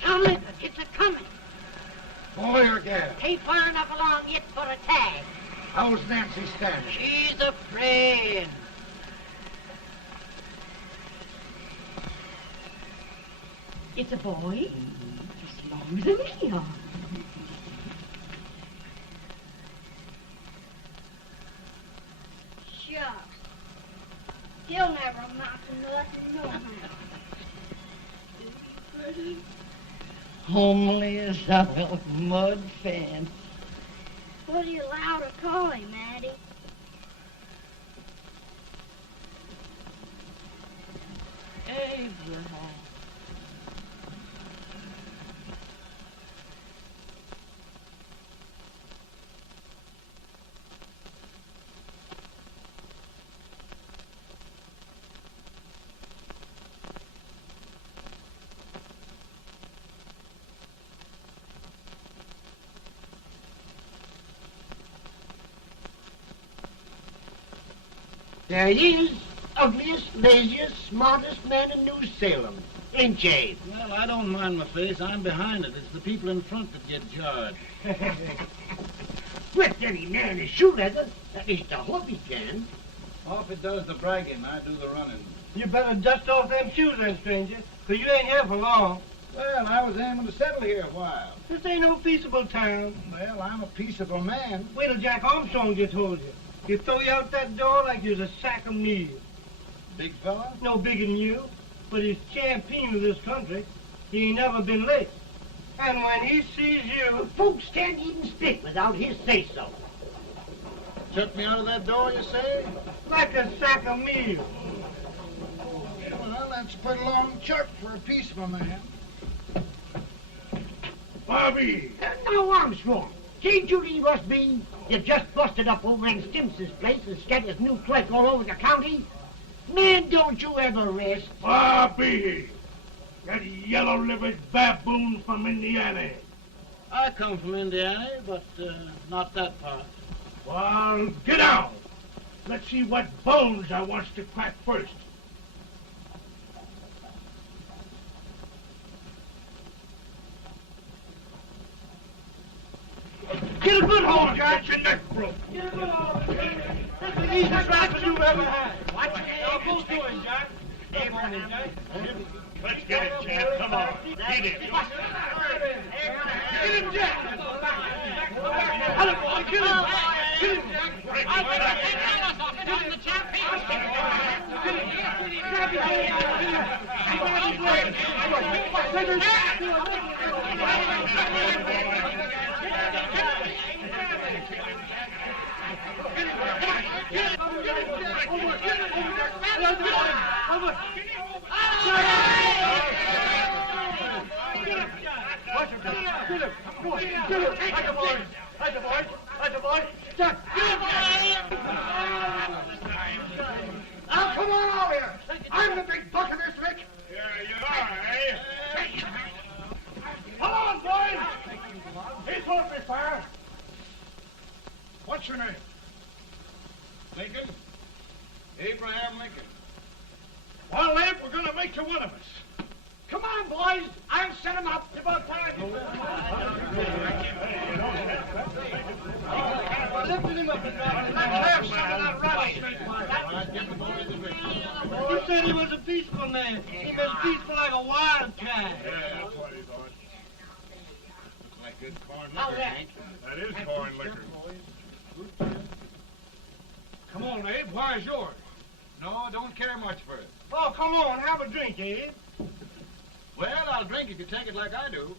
Tom Lincoln, it's a-coming. Boy or gal? Ain't far enough along yet for a tag. How's Nancy standing? She's afraid. It's a boy, as long as a me are. Shucks. He'll never amount to nothing, no how. Homely as a mud fence. What do you allow to call him, Addie? Abraham. There he is, ugliest, laziest, smartest man in New Salem. Ain't ye? Well, I don't mind my face. I'm behind it. It's the people in front that get jarred. With any man is shoe leather, at least I hope he can. Off it does the bragging, I do the running. You better dust off them shoes then, stranger, 'cause you ain't here for long. Well, I was aiming to settle here a while. This ain't no peaceable town. Well, I'm a peaceable man. Wait till Jack Armstrong gets hold of you. He'll throw you out that door like you're a sack of meal. Big fella? No bigger than you, but he's champion of this country. He ain't never been late. And when he sees you... Folks can't even speak without his say-so. Shut me out of that door, you say? Like a sack of meal. Well, that's a pretty long chart for a peaceable man. Bobby! Now, Armstrong, see Judy must be. You just busted up over in Stimson's place and scattered new clerk all over the county. Man, don't you ever rest. Bobby! That yellow-livered baboon from Indiana. I come from Indiana, but not that part. Well, get out. Let's see what bones I wants to crack first. Get a good hold, Jack. Get your neck broke. Get a good hold. That's the easiest rifle you've ever had. Watch it. Now, go to him, Jack. Come on, Jack. Let's get it, Jack. Come on. Get it. Get him, Jack. Hello, boy. Kill him. Kill him, Jack. Break his back. Now, come on over here. I'm the big buck of this lick. Yeah, you are, eh? Come on, boys. He's open fire. What's your name? Lincoln? Abraham Lincoln. Well, Abe, we're going to make you one of us. Come on, boys. I'll set him up. It's about time. Lifting him up and driving him Let's out. have some of that rattlesnake. You said he was a peaceful man. He was peaceful like a wildcat. Yeah, that's what he thought. Looks like good corn How's liquor, that? Hank. That is corn liquor. Come on, Abe. Where's yours? No, don't care much for it. Oh, come on. Have a drink, Abe. Well, I'll drink if you take it like I do.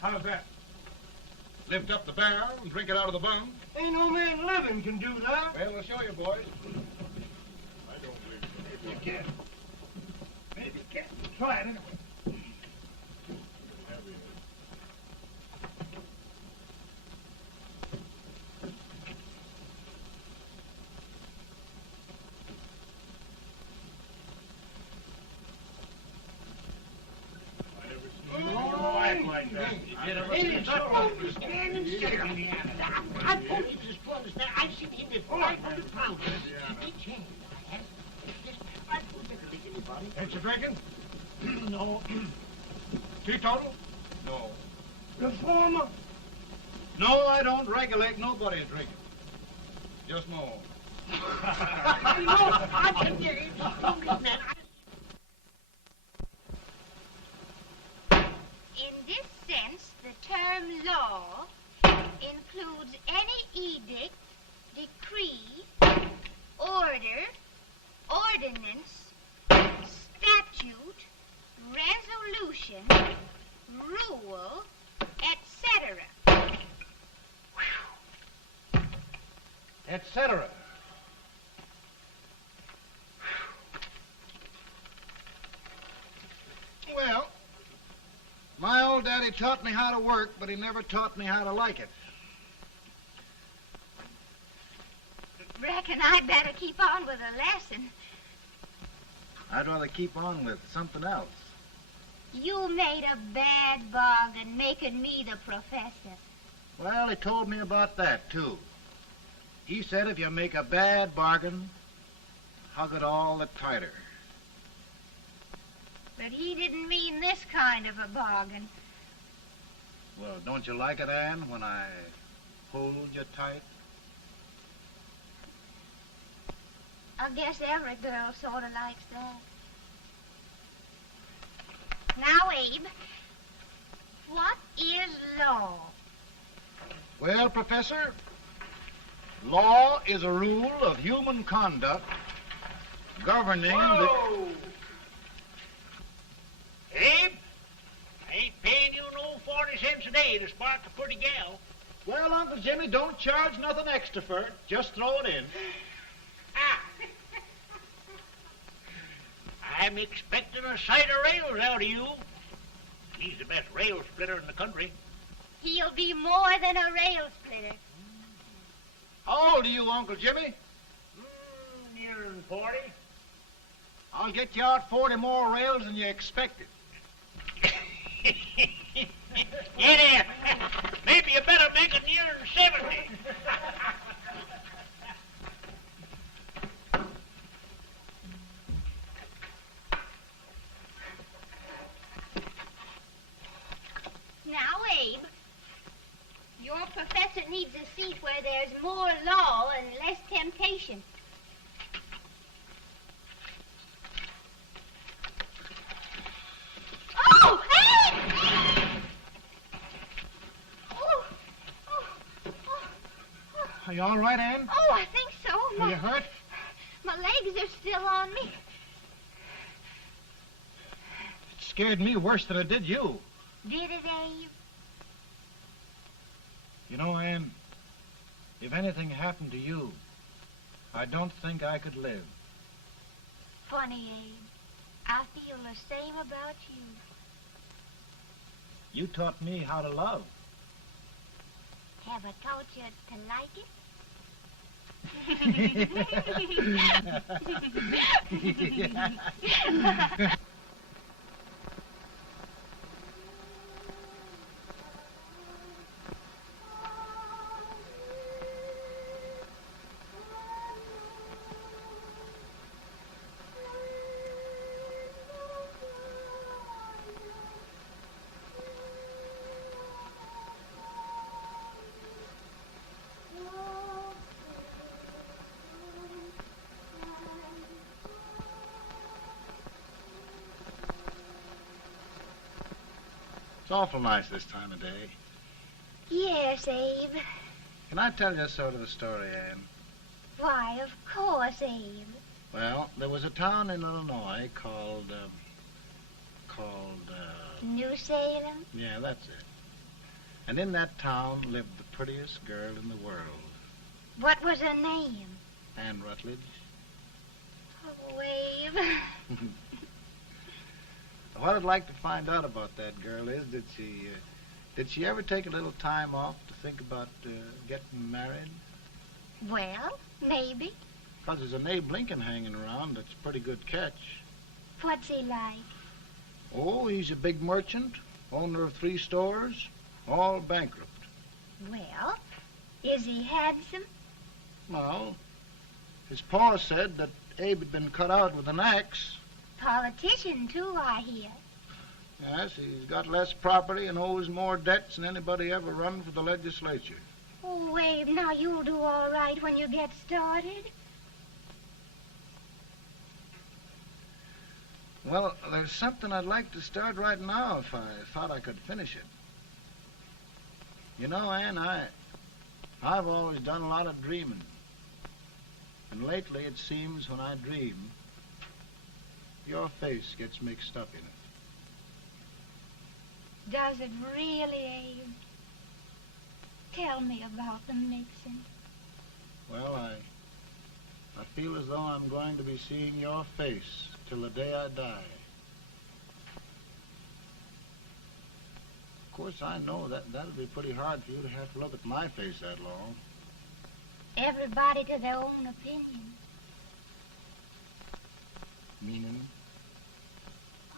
How's that? Lift up the barrel and drink it out of the bung. Ain't no man living can do that. Well, we'll show you, boys. I don't believe so. Maybe you can. Maybe you can. Try it anyway. Stand and sit on me. I told you this to understand. I've seen him with 500 pounds. Each hand. I don't regulate anybody. Ain't you drinking? No. Teetotal? No. Reformer. No, I don't regulate nobody drinking. Just my own. I can get it. Man. In this sense, the term law includes any edict, decree, order, ordinance, statute, resolution, rule, etc. Etc. Well, my old daddy taught me how to work, but he never taught me how to like it. Reckon I'd better keep on with the lesson. I'd rather keep on with something else. You made a bad bargain making me the professor. Well, he told me about that, too. He said if you make a bad bargain, hug it all the tighter. But he didn't mean this kind of a bargain. Well, don't you like it, Anne, when I hold you tight? I guess every girl sort of likes that. Now, Abe, what is law? Well, Professor, law is a rule of human conduct governing Whoa! Abe, I ain't paying you no 40 cents a day to spark a pretty gal. Well, Uncle Jimmy, don't charge nothing extra for it. Just throw it in. Ah. I'm expecting a sight of rails out of you. He's the best rail splitter in the country. He'll be more than a rail splitter. How old are you, Uncle Jimmy? Nearing 40. I'll get you out 40 more rails than you expected. Yeah, there. Maybe you better make it nearing 70. Now, Abe, your professor needs a seat where there's more law and less temptation. Oh, Abe! Oh, Are you all right, Anne? oh, I think so. Are you hurt? My legs are still on me. It scared me worse than it did you. Did it, Abe? You know, Anne, if anything happened to you, I don't think I could live. Funny, Abe. I feel the same about you. You taught me how to love. Have I taught you to like it? It's awful nice this time of day. Yes, Abe. Can I tell you sort of a story, Anne? Why, of course, Abe. Well, there was a town in Illinois called, New Salem? yeah, that's it. And in that town lived the prettiest girl in the world, What was her name? Anne Rutledge. Oh, Abe. What I'd like to find out about that girl is, did she ever take a little time off to think about getting married? Well, maybe. Because there's an Abe Lincoln hanging around that's a pretty good catch. What's he like? Oh, he's a big merchant, owner of 3 stores. All bankrupt. Well, is he handsome? Well, his pa said that Abe had been cut out with an axe. Politician, too, I hear. Yes, he's got less property and owes more debts than anybody ever run for the legislature. Oh, Abe, now you'll do all right when you get started. Well, there's something I'd like to start right now if I thought I could finish it. You know, Ann, I've always done a lot of dreaming. And lately it seems when I dream, your face gets mixed up in it. Does it really, Abe? Tell me about the mixing. Well, I feel as though I'm going to be seeing your face till the day I die. Of course, I know that'll be pretty hard for you to have to look at my face that long. Everybody to their own opinion. Meaning?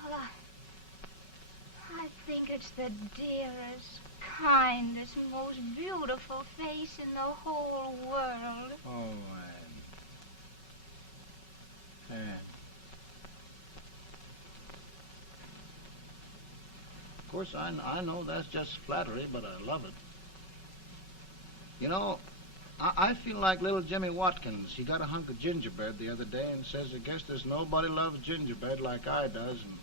Well, I think it's the dearest, kindest, most beautiful face in the whole world. Oh, Ann. Of course, I know that's just flattery, but I love it. You know, I feel like little Jimmy Watkins. He got a hunk of gingerbread the other day and says, I guess there's nobody loves gingerbread like I does, and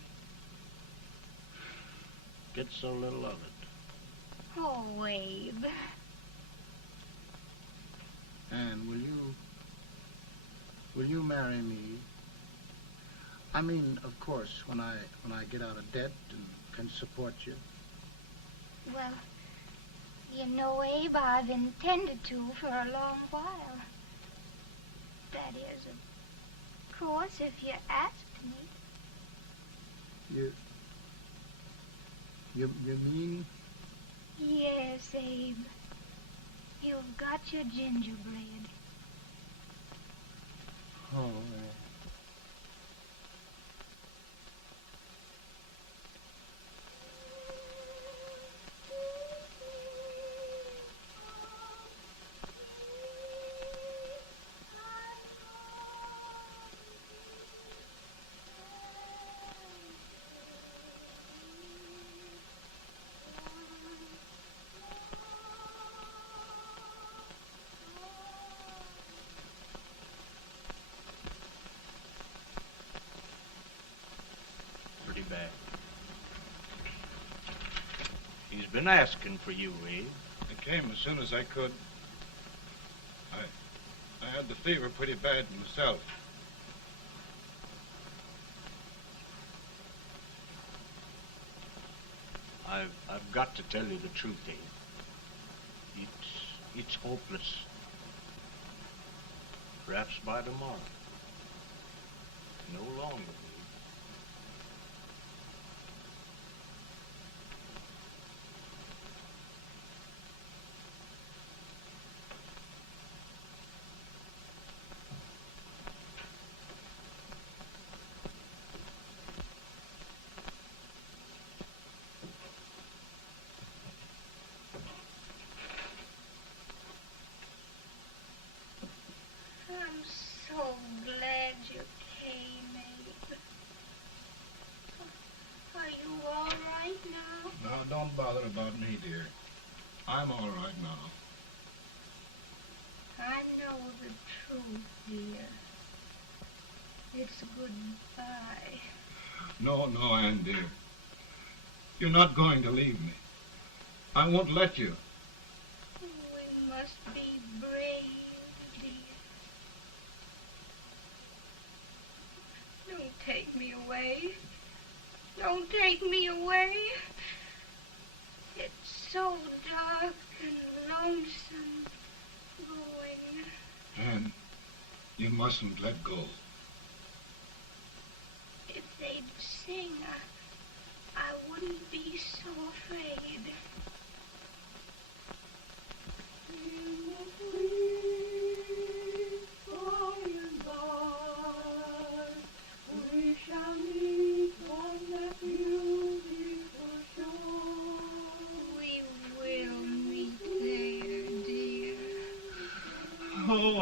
gets so little of it. Oh, Abe. Ann, will you marry me? I mean, of course, when I get out of debt and can support you. Well, you know, Abe, I've intended to for a long while. That is, of course, if you asked me. You mean? Yes, Abe. You've got your gingerbread. Oh, Pretty bad. He's been asking for you, Abe. I came as soon as I could. I had the fever pretty bad myself. I've got to tell you the truth, Abe. It's hopeless. Perhaps by tomorrow. No longer, Abe. I'm so glad you came, Abe. Are you all right now? No, don't bother about me, dear. I'm all right now. I know the truth, dear. It's goodbye. No, Ann, dear. You're not going to leave me. I won't let you. We must be brave, dear. Don't take me away. Don't take me away. It's so dark and lonesome going. Ann, you mustn't let go. If they'd sing, I wouldn't be so afraid. We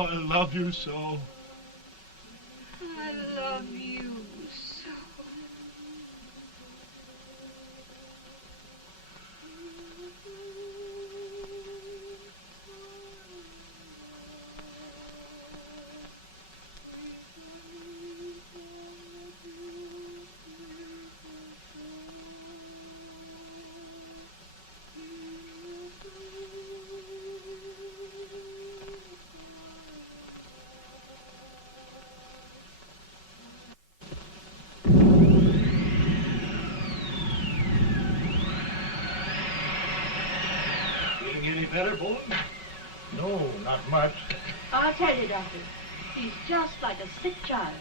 I love you so. I love you so. Feeling any better, boy? No, not much. I'll tell you, Doctor, he's just like a sick child.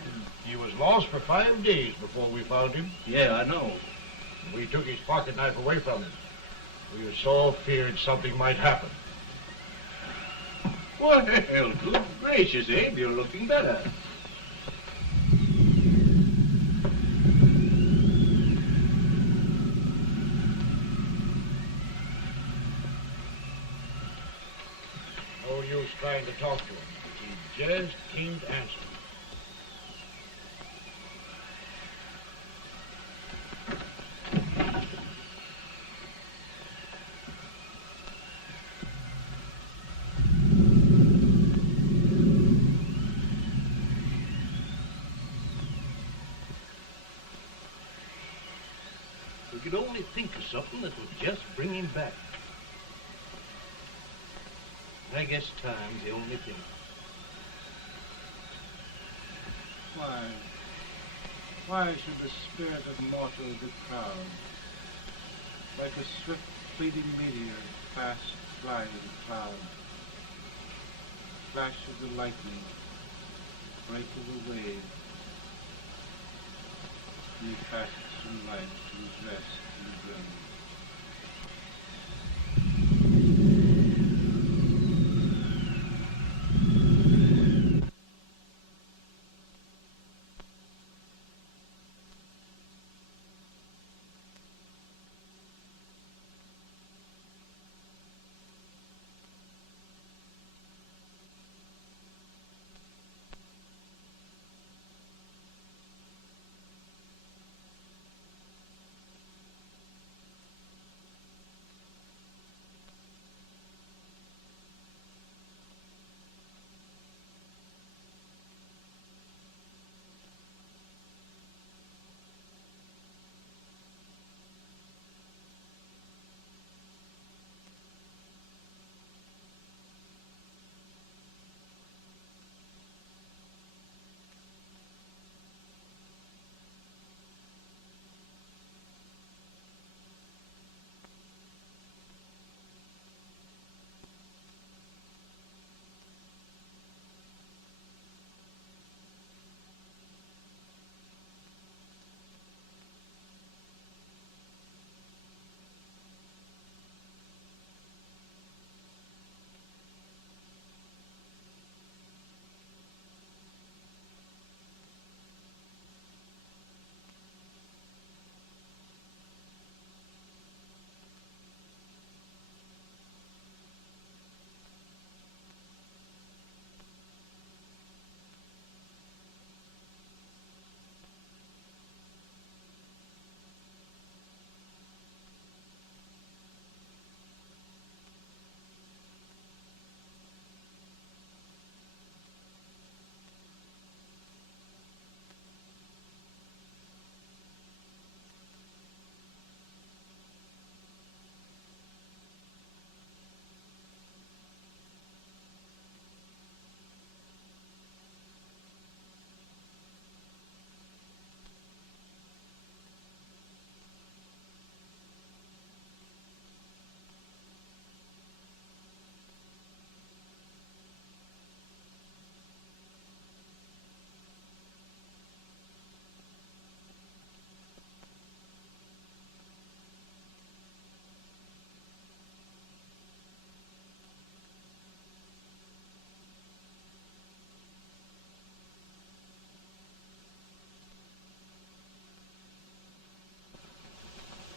He was lost for 5 days before we found him. Yeah, I know. We took his pocket knife away from him. We were so feared something might happen. Well, good gracious, Abe, you're looking better. No use trying to talk to him. He just can't answer. We could only think of something that would just bring him back. I guess time's the only thing. Why should the spirit of mortal be proud? Like a swift fleeting meteor, fast flying cloud. Flash of the lightning, break of the wave. He passes from life to his rest in the grave.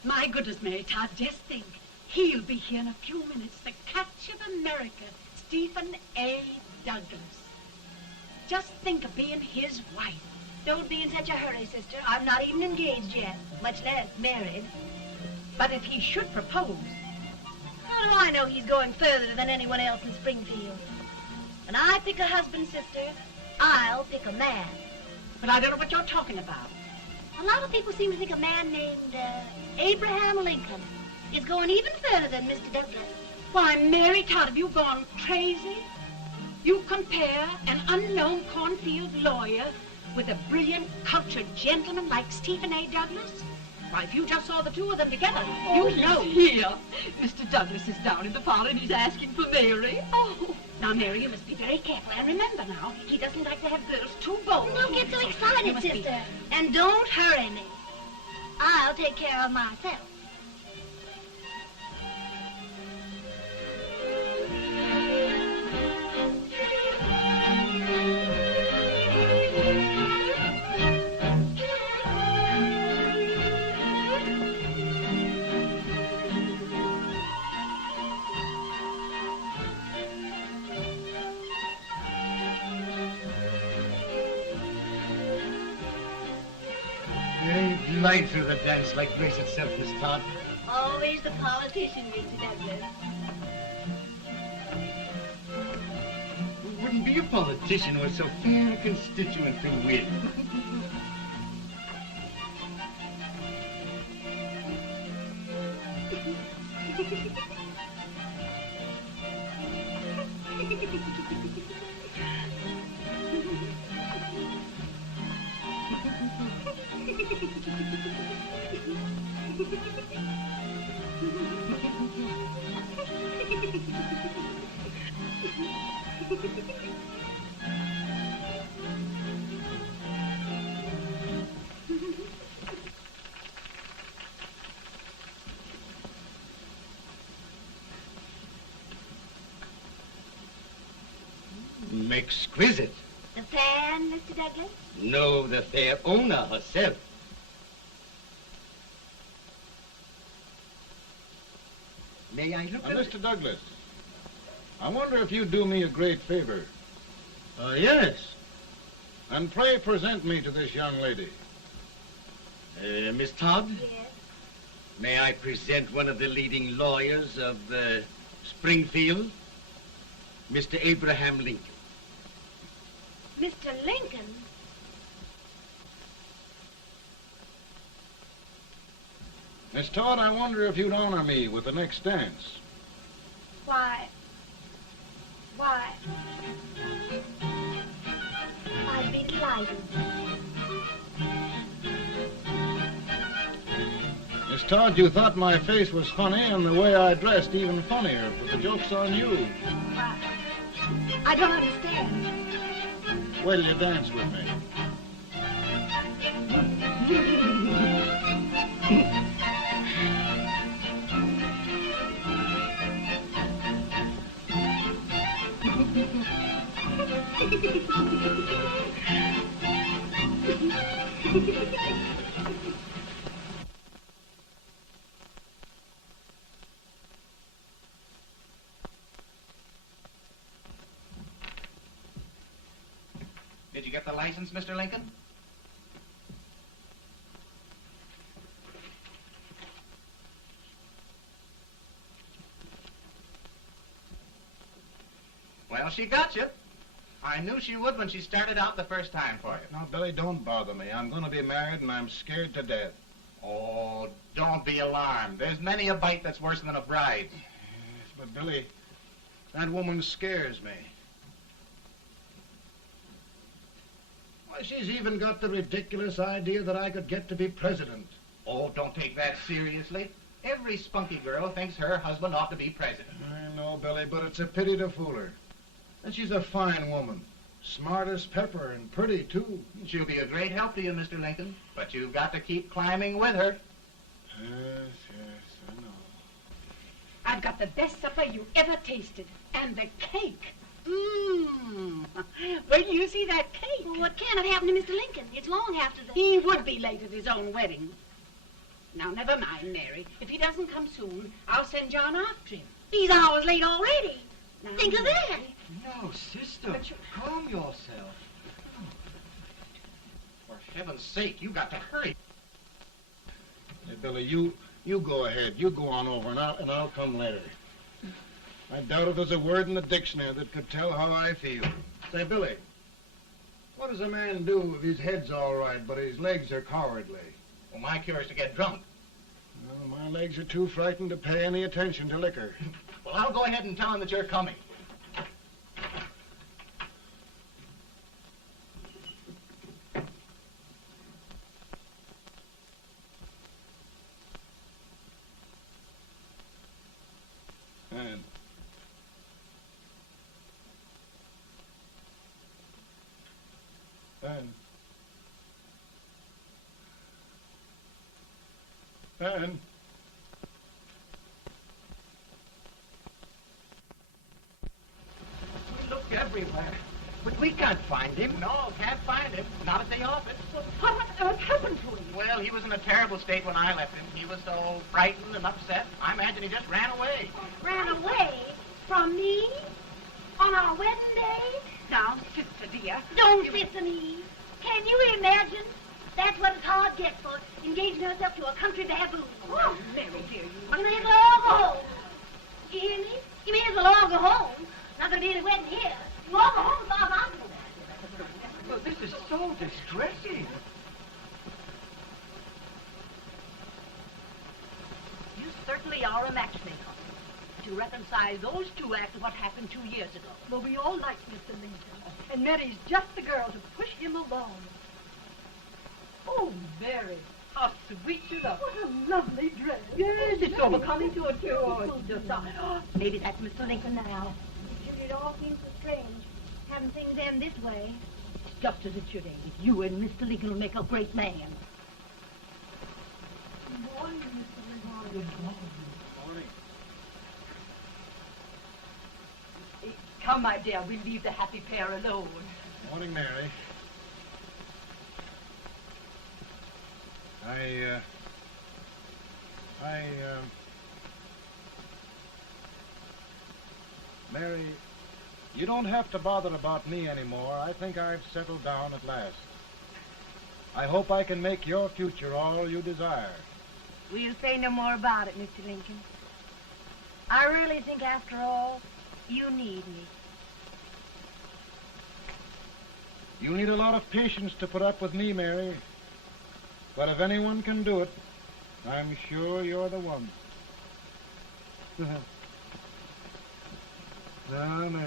My goodness, Mary Todd, just think. He'll be here in a few minutes. The catch of America, Stephen A. Douglas. Just think of being his wife. Don't be in such a hurry, sister. I'm not even engaged yet, much less married. But if he should propose... How do I know he's going further than anyone else in Springfield? When I pick a husband, sister, I'll pick a man. But I don't know what you're talking about. A lot of people seem to think a man named Abraham Lincoln is going even further than Mr. Douglas. Why, Mary Todd, have you gone crazy? You compare an unknown cornfield lawyer with a brilliant, cultured gentleman like Stephen A. Douglas? Why, if you just saw the two of them together, you'd know. Here. Mr. Douglas is down in the parlor and he's asking for Mary. Oh, now, Mary, you must be very careful. And remember now, he doesn't like to have girls too bold. Don't get so You excited, must be- sister. And don't hurry me. I'll take care of myself. You glide through the dance like grace itself, Miss Todd. Always the politician, Mr. Douglas. Wouldn't be a politician with so fair a constituent to win. Exquisite. The fan, Mr. Douglas? No, the fair owner herself. May I look at Mr. Douglas, I wonder if you'd do me a great favor. Yes. And pray present me to this young lady. Miss Todd? Yes. May I present one of the leading lawyers of Springfield, Mr. Abraham Lincoln. Mr. Lincoln? Miss Todd, I wonder if you'd honor me with the next dance. Why, I'd be delighted. Miss Todd, you thought my face was funny and the way I dressed even funnier, but the joke's on you. I don't understand. Wait till you dance with me. Did you get the license, Mr. Lincoln? Well, she got you. I knew she would when she started out the first time for you. Now, Billy, don't bother me. I'm going to be married and I'm scared to death. Oh, don't be alarmed. There's many a bite that's worse than a bride. Yes, but Billy, that woman scares me. Why, she's even got the ridiculous idea that I could get to be president. Oh, don't take that seriously. Every spunky girl thinks her husband ought to be president. I know, Billy, but it's a pity to fool her. And she's a fine woman. Smart as pepper and pretty, too. She'll be a great help to you, Mr. Lincoln. But you've got to keep climbing with her. Yes, I know. I've got the best supper you ever tasted. And the cake. Mmm. Wait till you see that cake. Well, what can have happened to Mr. Lincoln? It's long after the... He would be late at his own wedding. Now, never mind, Mary. If he doesn't come soon, I'll send John after him. He's hours late already. Now, Think of that. No, sister, But you- calm yourself. heaven's sake, you got to hurry. Hey, Billy, you go ahead. You go on over, and I'll come later. I doubt if there's a word in the dictionary that could tell how I feel. Say, Billy, what does a man do if his head's all right, but his legs are cowardly? Well, my cure is to get drunk. Well, my legs are too frightened to pay any attention to liquor. Well, I'll go ahead and tell him that you're coming. Ben. We looked everywhere, but we can't find him. No, can't find him. Not at the office. Well, what on earth happened to him? Well, he was in a terrible state when I left him. He was so frightened and upset. I imagine he just ran away. Ran away from me on our wedding day? Now, sister dear. Don't listen, Eve. Can you imagine? That's what Todd gets for engaging herself to a country baboon. Oh, Mary, dear, You may as well all go home. You hear me? You may as well all go home. Not going to be any wedding here. You all go home as far as I'm concerned. Well, this is so distressing. You certainly are a matchmaker. To reconcile those two after what happened 2 years ago. Well, we all like Mr. Lincoln, and Mary's just the girl to push him along. Oh, Mary, how sweet you look. What a lovely dress. Yes, it's so becoming to it, too. Oh, it's just, maybe that's Mr. Lincoln now. It all seems so strange, having things end this way. It's just as it should end. You and Mr. Lincoln will make a great man. Good morning, Mr. Lincoln. Good morning. Morning. Come, my dear, we'll leave the happy pair alone. Morning, Mary. Mary, you don't have to bother about me anymore. I think I've settled down at last. I hope I can make your future all you desire. We'll say no more about it, Mr. Lincoln. I really think, after all, you need me. You'll need a lot of patience to put up with me, Mary. But if anyone can do it, I'm sure you're the one. Now, Mary.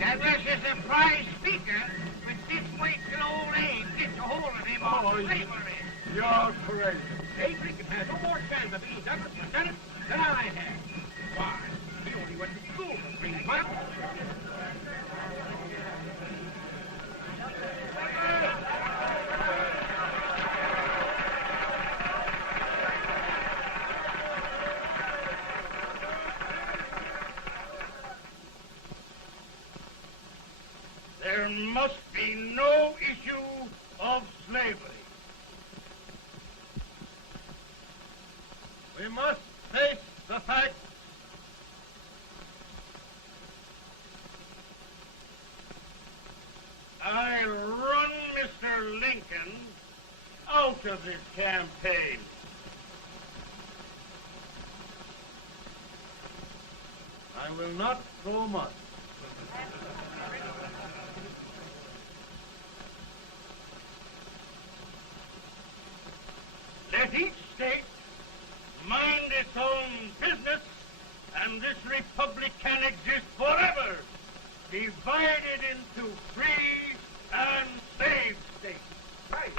Douglas is a prize speaker, but this way till old Abe gets a hold of him on slavery. You're crazy. Abe Lincoln has no more chance of being Douglas Lieutenant than I have. Why? He only went to school for 3 months. There must be no issue of slavery. We must face the fact I run Mr. Lincoln out of this campaign. I will not throw much. Let each state mind its own business, and this republic can exist forever, divided into free and slave states. Right,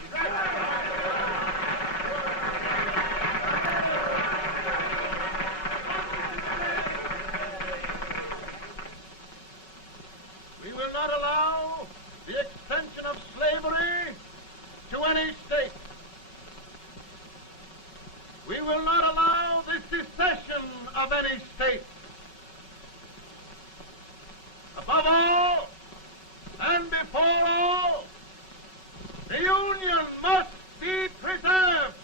We will not allow any state. We will not allow the secession of any state. Above all, and before all, the Union must be preserved.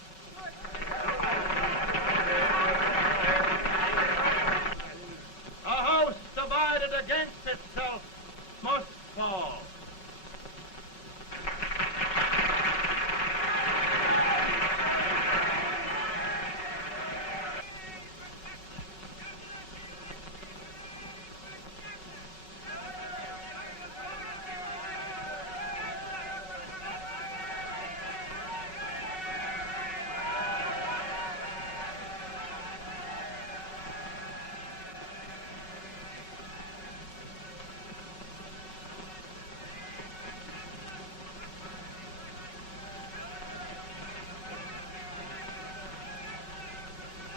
A house divided against itself must fall.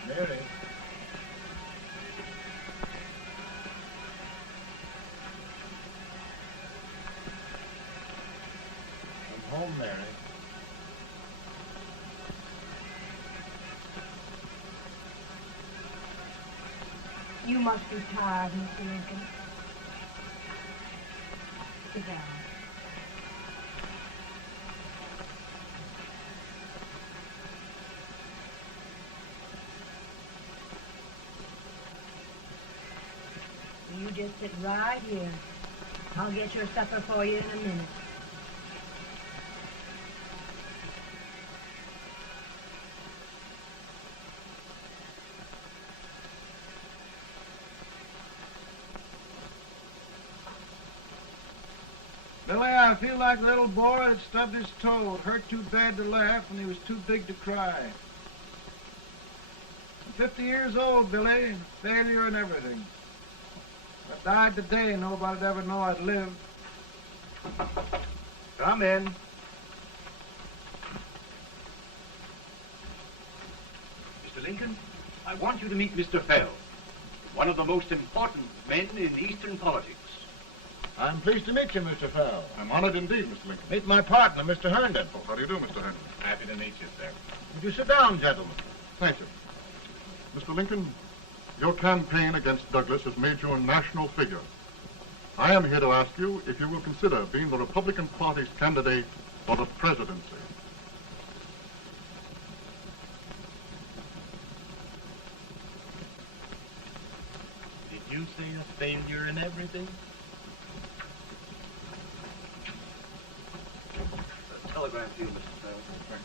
Mary. I'm home, Mary. You must be tired, Mr. Lincoln. Sit down. You just sit right here. I'll get your supper for you in a minute. Billy, I feel like a little boy that stubbed his toe. It hurt too bad to laugh and he was too big to cry. I'm 50 years old, Billy. Failure and everything. If I died today, nobody'd ever know I'd lived. Come in. Mr. Lincoln, I want you to meet Mr. Fell, one of the most important men in Eastern politics. I'm pleased to meet you, Mr. Fell. I'm honored indeed, Mr. Lincoln. Meet my partner, Mr. Herndon. Oh, how do you do, Mr. Herndon? Happy to meet you, sir. Would you sit down, gentlemen? Thank you. Mr. Lincoln, your campaign against Douglas has made you a national figure. I am here to ask you if you will consider being the Republican Party's candidate for the presidency. Did you say a failure in everything? A telegram to you, Mr. Fell. Thank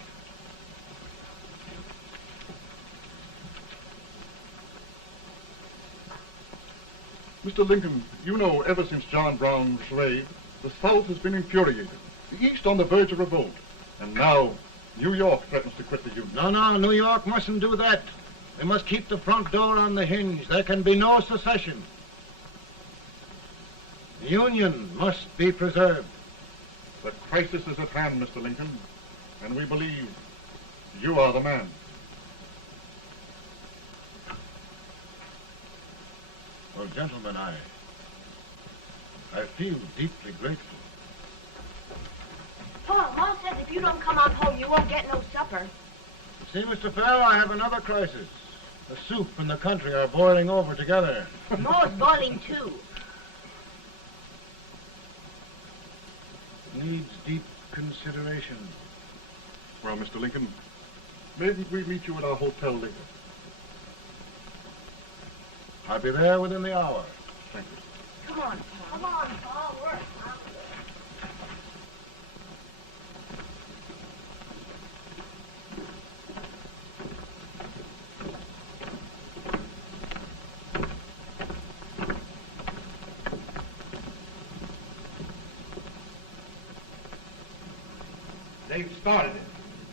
you. Mr. Lincoln, you know ever since John Brown was slaved, the South has been infuriated, the East on the verge of revolt, and now New York threatens to quit the Union. No, New York mustn't do that. We must keep the front door on the hinge. There can be no secession. The Union must be preserved. The crisis is at hand, Mr. Lincoln, and we believe you are the man. Well, gentlemen, I feel deeply grateful. Pa, Ma says if you don't come on home, you won't get no supper. See, Mr. Fell, I have another crisis. The soup and the country are boiling over together. Ma's boiling too. Needs deep consideration. Well, Mr. Lincoln, maybe we meet you at our hotel later. I'll be there within the hour. Thank you. Come on, Pa. Come on, Pa. We're hungry. They've started it.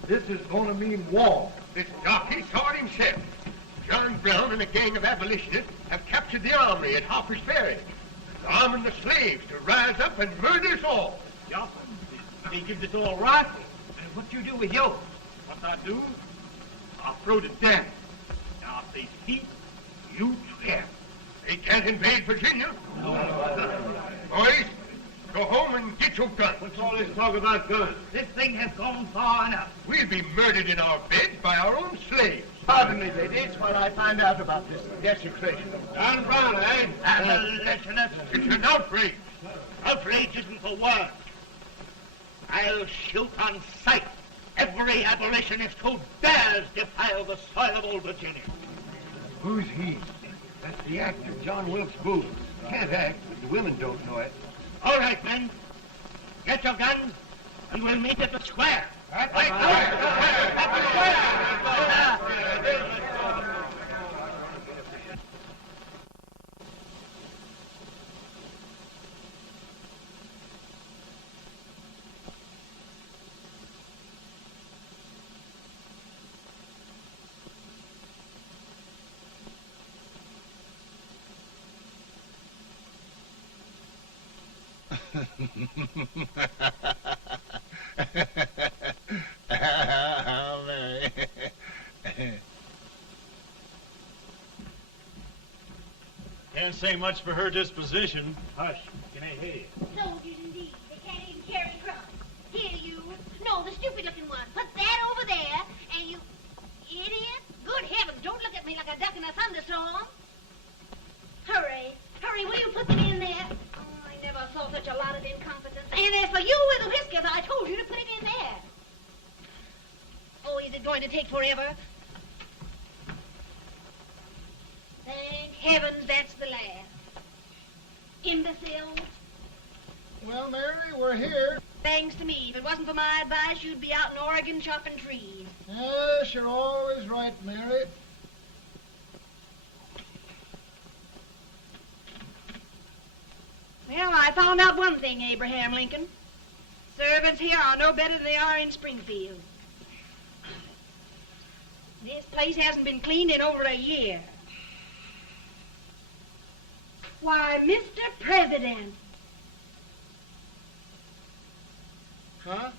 This is going to mean war. This jockey saw it himself. John Brown and a gang of abolitionists have captured the armory at Harper's Ferry. They're arming the slaves to rise up and murder us all. Yup. They give us all rifles. And what you do with yours? What I do? I'll throw the down. Now, if they speak, you trap. They can't invade Virginia. Boys, Go home and get your gun. What's all this talk about guns? This thing has gone far enough. We'll be murdered in our beds by our own slaves. Pardon me, ladies, while I find out about this desecration. John Brown, eh? Abolitionist. It's an outrage. Outrage isn't the word. I'll shoot on sight every abolitionist who dares defile the soil of old Virginia. Who's he? That's the actor, John Wilkes Booth. Can't act, but the women don't know it. All right, men. Get your guns, and we'll meet at the square. At the Mary. Can't say much for her disposition. Hush, can I hear you? Soldiers indeed. They can't even carry crumbs. Here, you. No, the stupid-looking one. Put that over there, and you... Idiot. Good heavens, don't look at me like a duck in a thunderstorm. Hurry. Hurry, will you put them in there? Oh, I never saw such a lot of incompetence. And as for you with the whiskers, I told you to put it in there. Oh, is it going to take forever? Thank heavens that's the last. Imbecile. Well, Mary, we're here. Thanks to me. If it wasn't for my advice, you'd be out in Oregon chopping trees. Yes, you're always right, Mary. Well, I found out one thing, Abraham Lincoln. Servants here are no better than they are in Springfield. This place hasn't been cleaned in over a year. Why, Mr. President. Huh?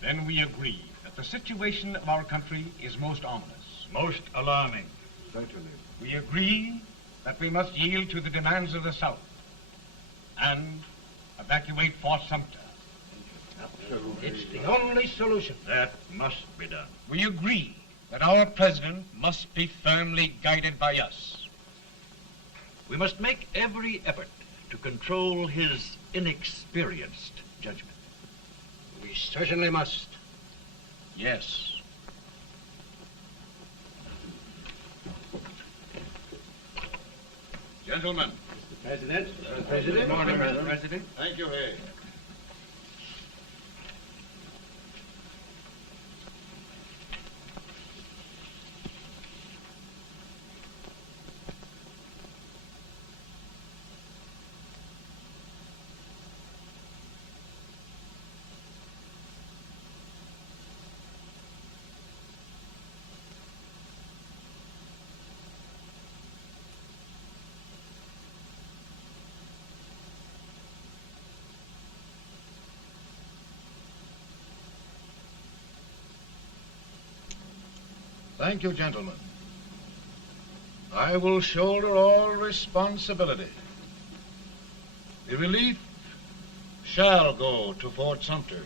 Then we agree that the situation of our country is most ominous. Most alarming. Certainly. We agree that we must yield to the demands of the South and evacuate Fort Sumter. It's the only solution. That must be done. We agree that our president must be firmly guided by us. We must make every effort to control his inexperienced judgment. We certainly must. Yes. Gentlemen. Mr. President. Mr. President. Good morning, Mr. President. Thank you, Hay. Thank you, gentlemen. I will shoulder all responsibility. The relief shall go to Fort Sumter.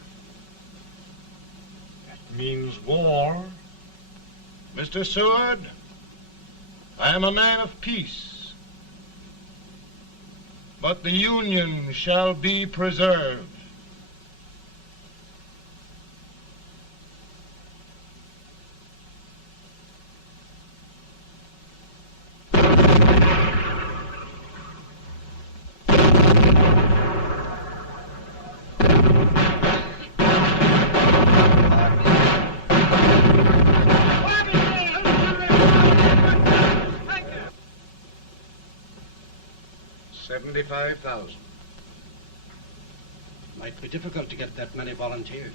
That means war. Mr. Seward, I am a man of peace, but the Union shall be preserved. $75,000. Might be difficult to get that many volunteers.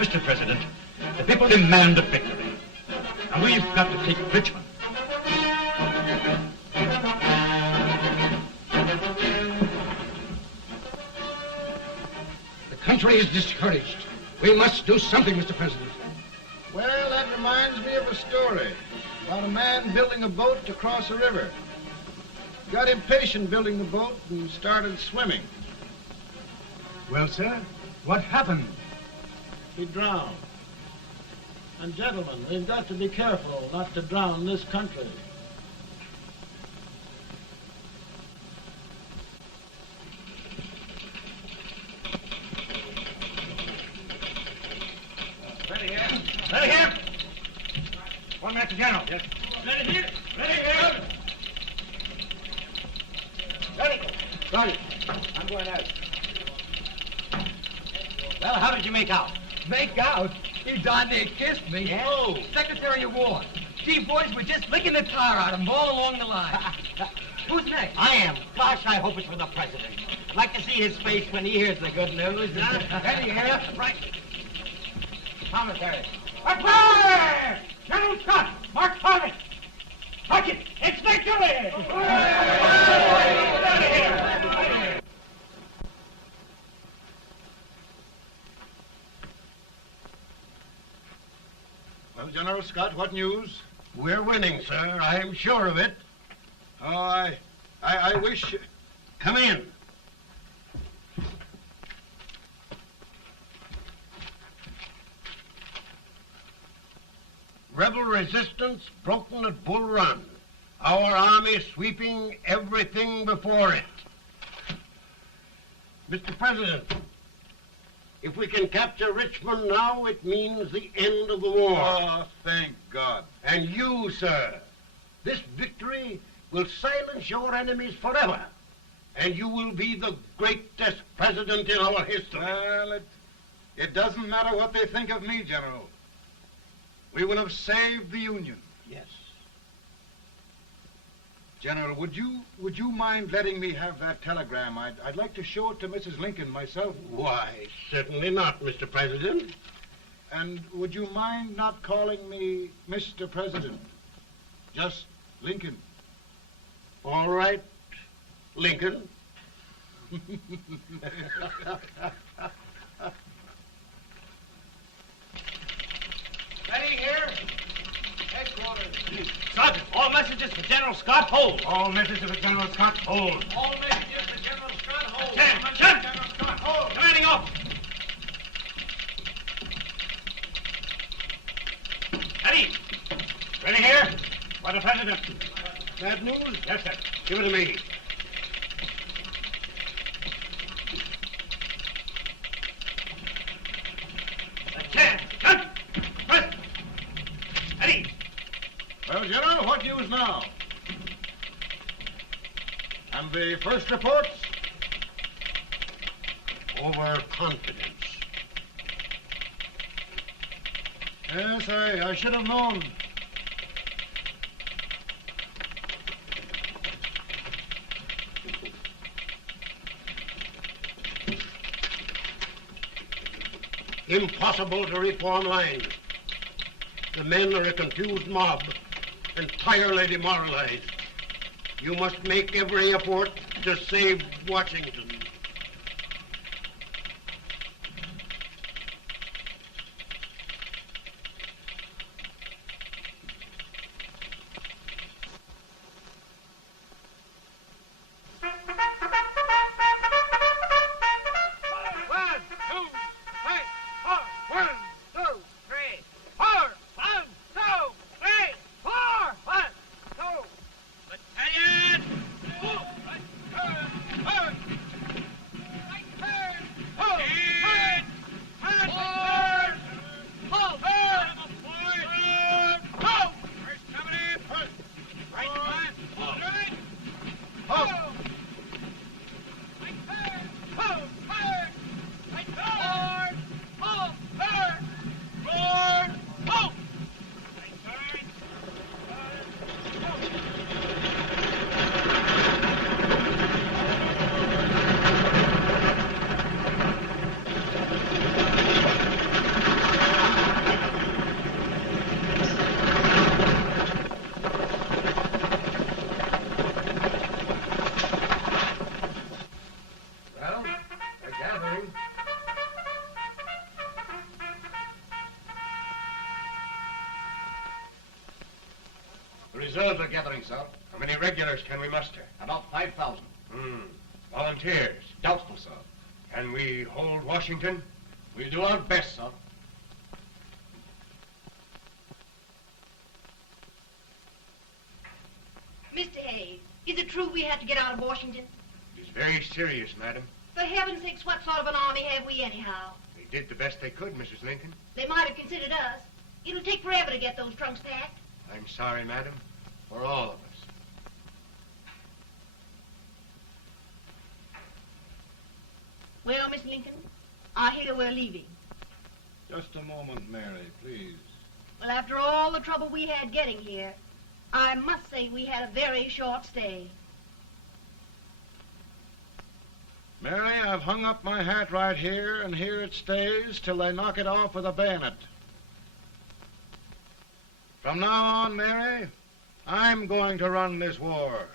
Mr. President, the people demand a victory. And we've got to take Richmond. The country is discouraged. We must do something, Mr. President. Well, that reminds me of a story about a man building a boat to cross a river. Got impatient building the boat and started swimming. Well, sir, what happened? He drowned. And gentlemen, we've got to be careful not to drown this country. Ready here. Ready here. One minute to General. Yes. Ready here. Ready here. Ready. Ready. I'm going out. Well, how did you make out? Make out? He darn near kissed me. Yeah? Oh, Secretary of War. Gee, boys, we're just licking the tar out of him all along the line. Who's next? I am. Gosh, I hope it's for the president. I'd like to see his face when he hears the good news, huh? Ready here? Right. Commissary. Fire! General Scott, Mark Harvey. Touch it. It's victory! Out of here. Well, General Scott, what news? We're winning, sir. I'm sure of it. Oh, I wish... Come in. Rebel resistance broken at Bull Run. Our army sweeping everything before it. Mr. President, if we can capture Richmond now, it means the end of the war. Oh, thank God. And you, sir, this victory will silence your enemies forever. And you will be the greatest president in our history. Well, it doesn't matter what they think of me, General. We will have saved the Union. Yes. General, would you mind letting me have that telegram? I'd like to show it to Mrs. Lincoln myself. Why, certainly not, Mr. President. And would you mind not calling me Mr. President? Just Lincoln. All right, Lincoln. Ready here. Headquarters. Sergeant, all messages for General Scott, hold. All messages for General Scott, hold. All messages for General Scott, hold. General Scott, hold. Commanding officer. Ready. Ready here. For the President. Bad news? Yes, sir. Give it to me. Well, General, what news now? And the first reports? Overconfidence. Yes, I should have known. Impossible to reform lines. The men are a confused mob, entirely demoralized. You must make every effort to save Washington. Reserves are gathering, sir. How many regulars can we muster? About 5,000. Volunteers? Doubtful, sir. Can we hold Washington? We'll do our best, sir. Mr. Hayes, is it true we have to get out of Washington? It is very serious, madam. For heaven's sakes, what sort of an army have we anyhow? They did the best they could, Mrs. Lincoln. They might have considered us. It'll take forever to get those trunks packed. I'm sorry, madam, for all of us. Well, Miss Lincoln, I hear we're leaving. Just a moment, Mary, please. Well, after all the trouble we had getting here, I must say we had a very short stay. Mary, I've hung up my hat right here, and here it stays till they knock it off with a bayonet. From now on, Mary, I'm going to run this war.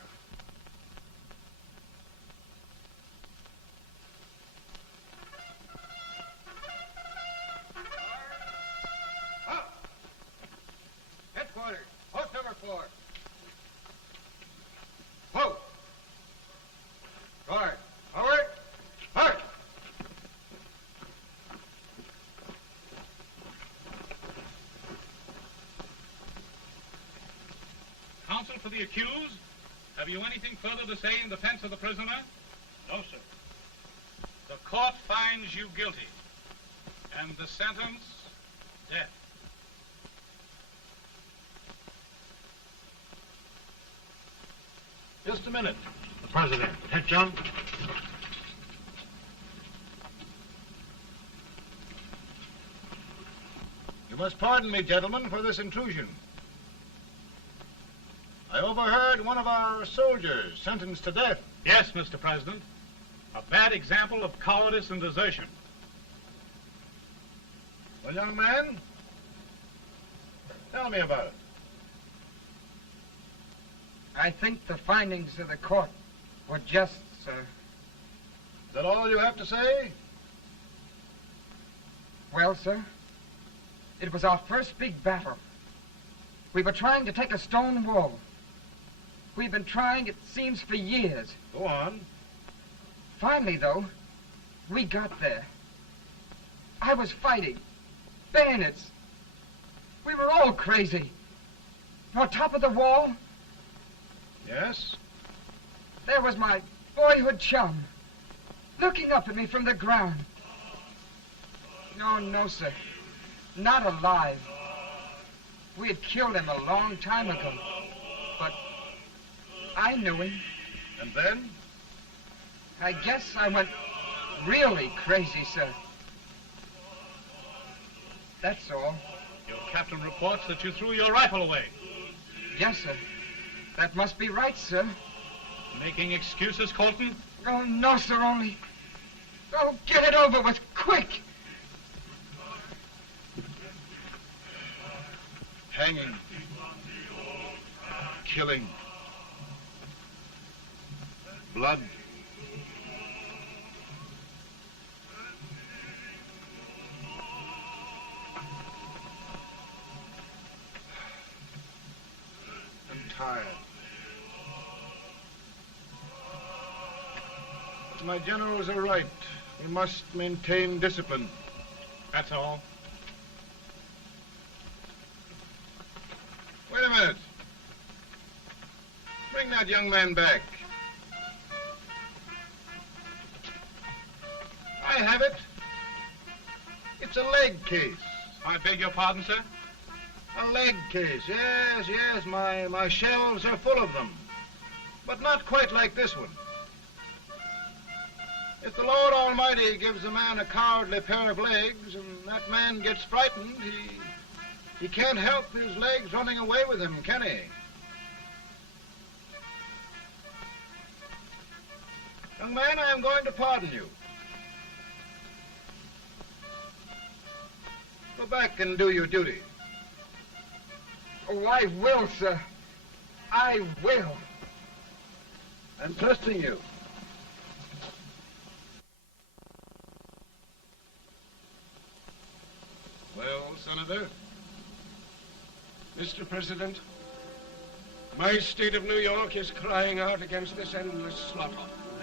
Headquarters, post number 4. Whoa! Guard, forward, march! Counsel for the accused, have you anything further to say in defense of the prisoner? No, sir. The court finds you guilty, and the sentence, death. Just a minute. The President. Head, John. You must pardon me, gentlemen, for this intrusion. I overheard one of our soldiers sentenced to death. Yes, Mr. President. A bad example of cowardice and desertion. Well, young man, tell me about it. I think the findings of the court were just, sir. Is that all you have to say? Well, sir, it was our first big battle. We were trying to take a stone wall. We've been trying, it seems, for years. Go on. Finally, though, we got there. I was fighting. Bayonets. We were all crazy. On top of the wall, Yes? there was my boyhood chum, looking up at me from the ground. No, sir. Not alive. We had killed him a long time ago. But I knew him. And then? I guess I went really crazy, sir. That's all. Your captain reports that you threw your rifle away. Yes, sir. That must be right, sir. Making excuses, Colton? Oh, no, sir, only... Oh, get it over with, quick! Hanging. Killing. Blood. I'm tired. My generals are right. We must maintain discipline. That's all. Wait a minute. Bring that young man back. I have it. It's a leg case. I beg your pardon, sir? A leg case, yes. My shelves are full of them. But not quite like this one. If the Lord Almighty gives a man a cowardly pair of legs and that man gets frightened, he can't help his legs running away with him, can he? Young man, I am going to pardon you. Go back and do your duty. Oh, I will, sir. I will. I'm trusting you. Well, Senator? Mr. President, My state of New York is crying out against this endless slaughter.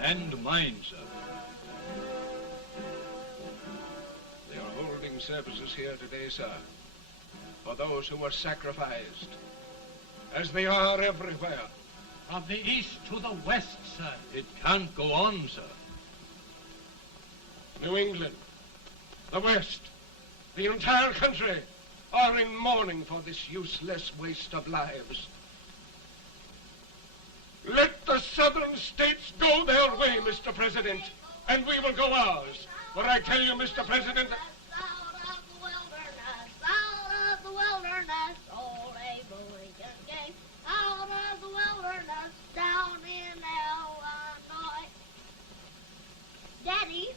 And mine, sir. They are holding services here today, sir, for those who were sacrificed, as they are everywhere. From the east to the west, sir. It can't go on, sir. New England, the West, the entire country are in mourning for this useless waste of lives. Let the southern states go their way, Mr. President, and we will go ours. For I tell you, Mr. President, Out of the wilderness, old Abraham Lincoln came. Out of the wilderness, down in Illinois. Daddy,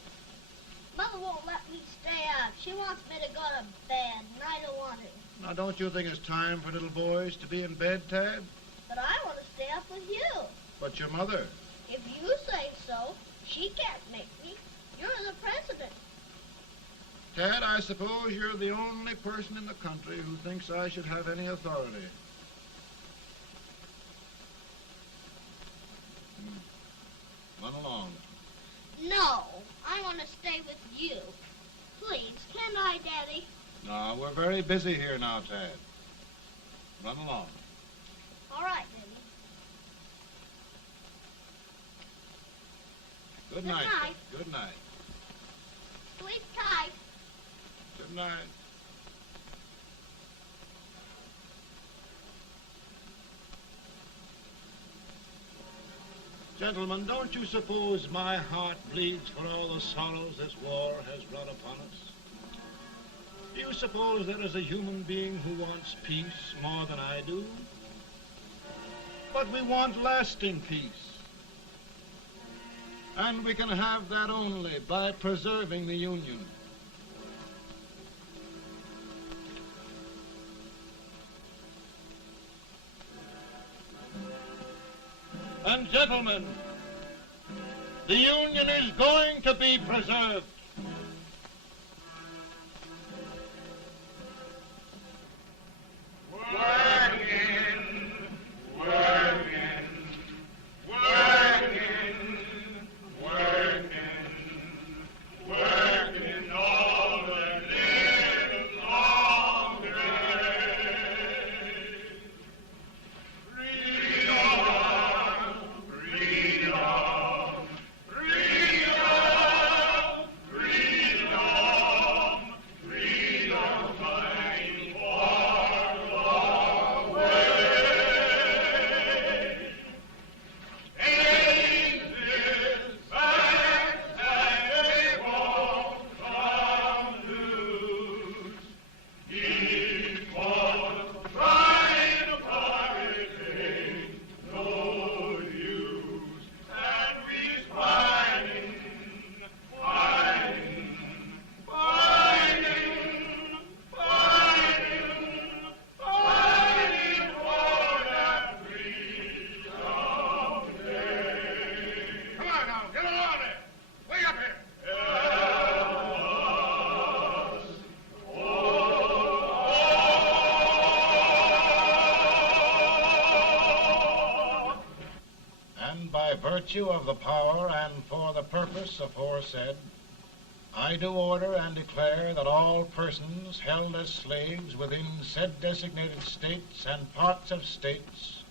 Mother won't let me stay up. She wants me to go to bed, and I don't want to. Now, don't you think it's time for little boys to be in bed, Tad? But I want to stay up with you. But your mother. If you say so, she can't make me. You're the president. Tad, I suppose you're the only person in the country who thinks I should have any authority. Run along. No, I want to stay with you. Please, can I, Daddy? No, we're very busy here now, Tad. Run along. All right, Daddy. Good Good night. night. Good night. Sleep tight. Good night. Gentlemen, don't you suppose my heart bleeds for all the sorrows this war has brought upon us? Do you suppose there is a human being who wants peace more than I do? But we want lasting peace. And we can have that only by preserving the Union. And gentlemen, the Union is going to be preserved. Virtue of the power and for the purpose aforesaid, I do order and declare that all persons held as slaves within said designated states and parts of states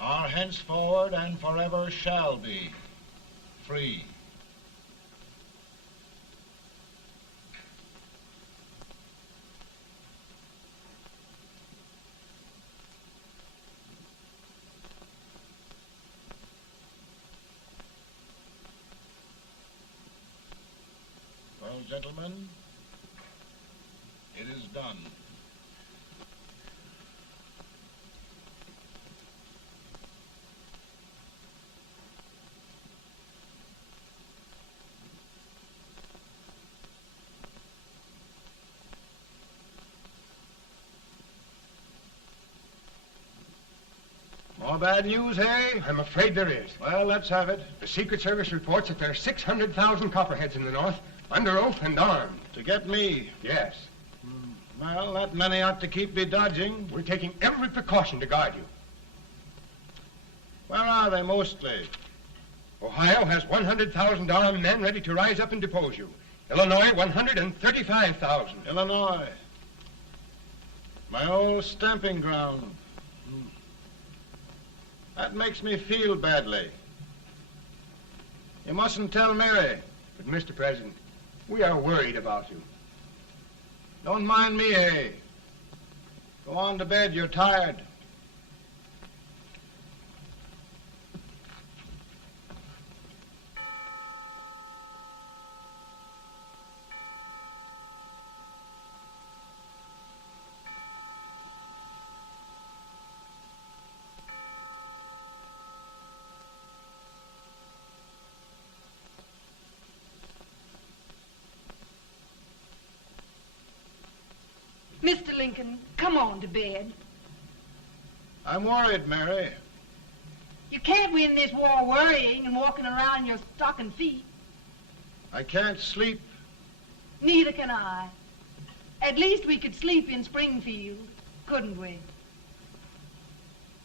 are henceforward and forever shall be free. Well, gentlemen, it is done. More bad news, hey? I'm afraid there is. Well, let's have it. The Secret Service reports that there are 600,000 copperheads in the North, under oath and armed. To get me? Yes. Well, that many ought to keep me dodging. We're taking every precaution to guard you. Where are they mostly? Ohio has $100,000 men ready to rise up and depose you. Illinois, 135,000. Illinois. My old stamping ground. That makes me feel badly. You mustn't tell Mary. But, Mr. President, we are worried about you. Don't mind me, eh? Go on to bed, you're tired. Mr. Lincoln, come on to bed. I'm worried, Mary. You can't win this war worrying and walking around in your stocking feet. I can't sleep. Neither can I. At least we could sleep in Springfield, couldn't we?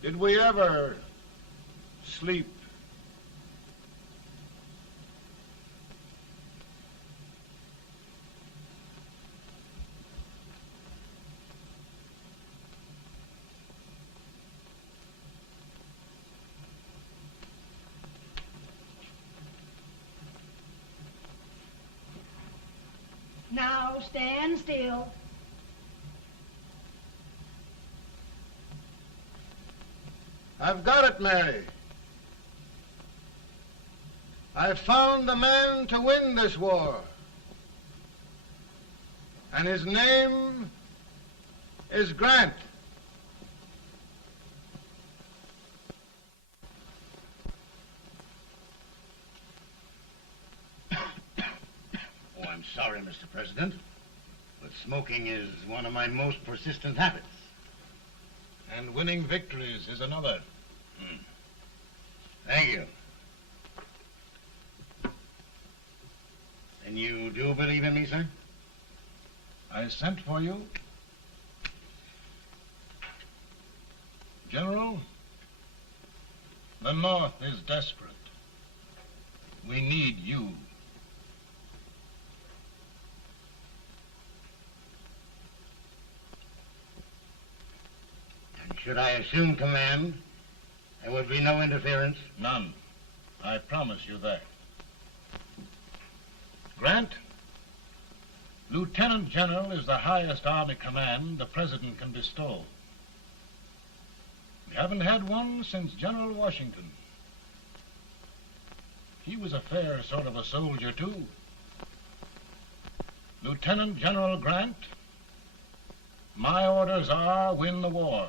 Did we ever sleep? Now stand still. I've got it, Mary. I've found the man to win this war. And his name is Grant. Oh, I'm sorry, Mr. President, but smoking is one of my most persistent habits. And winning victories is another. Thank you. And you do believe in me, sir? I sent for you. General, the North is desperate. We need you. And should I assume command, there would be no interference? None. I promise you that. Grant, Lieutenant General is the highest army command the President can bestow. We haven't had one since General Washington. He was a fair sort of a soldier, too. Lieutenant General Grant, my orders are win the war.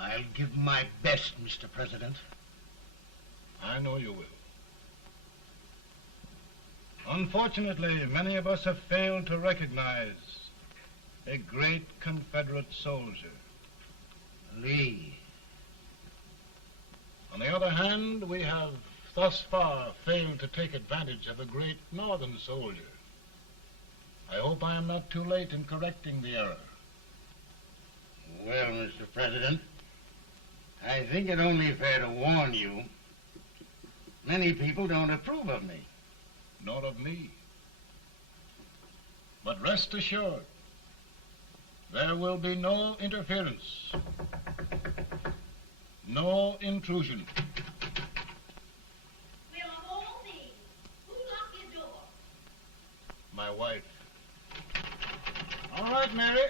I'll give my best, Mr. President. I know you will. Unfortunately, many of us have failed to recognize a great Confederate soldier. Lee. On the other hand, we have thus far failed to take advantage of a great Northern soldier. I hope I am not too late in correcting the error. Well, Mr. President, I think it only fair to warn you. Many people don't approve of me. Nor of me. But rest assured, there will be no interference, no intrusion. Well, of all things, who locked your door? My wife. All right, Mary.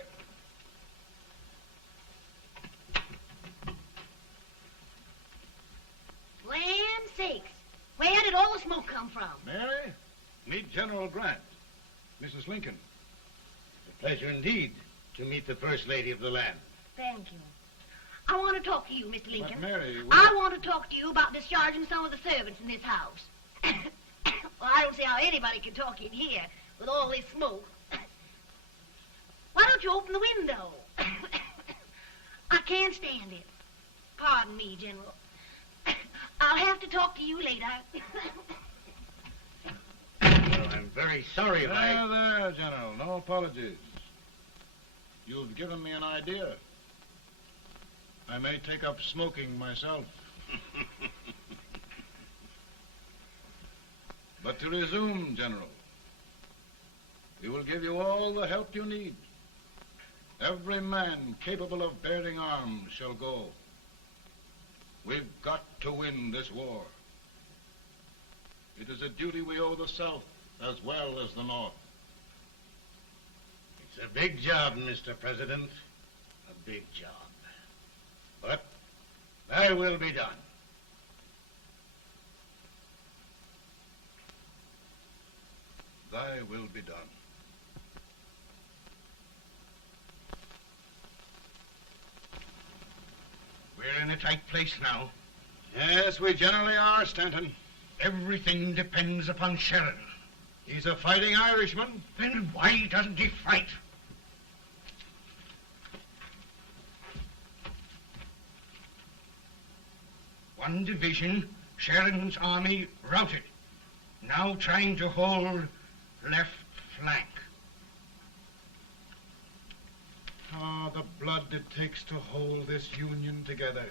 Land sakes, where did all the smoke come from? Mary, meet General Grant, Mrs. Lincoln. It's a pleasure indeed to meet the First Lady of the land. Thank you. I want to talk to you, Mr. Lincoln. But Mary, I want to talk to you about discharging some of the servants in this house. Well, I don't see how anybody can talk in here with all this smoke. Why don't you open the window? I can't stand it. Pardon me, General. I'll have to talk to you later. Well, I'm very sorry if There, General. No apologies. You've given me an idea. I may take up smoking myself. But to resume, General, we will give you all the help you need. Every man capable of bearing arms shall go. We've got to win this war. It is a duty we owe the South as well as the North. It's a big job, Mr. President. A big job. But thy will be done. Thy will be done. We're in a tight place now. Yes, we generally are, Stanton. Everything depends upon Sheridan. He's a fighting Irishman. Then why doesn't he fight? One division, Sheridan's army, routed. Now trying to hold left flank. Ah, the blood it takes to hold this Union together.